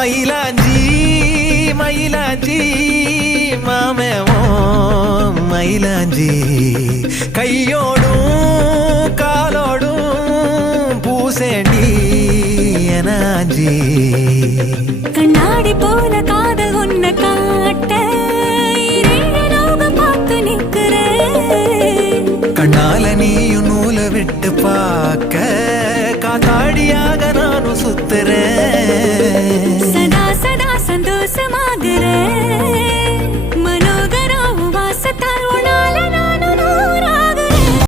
மயிலாஞ்சி மயிலாஞ்சி மாமேவோ மயிலாஞ்சி கையோடும் காலோடும் பூசேண்டி எனாஞ்சி கண்ணாடி போல காதல் உன்னை காட்ட பார்த்து நிற்கிறேன். கண்ணால நீயும் நூலை விட்டு பார்க்க காத்தாடியாக நானும் சுத்துறேன்.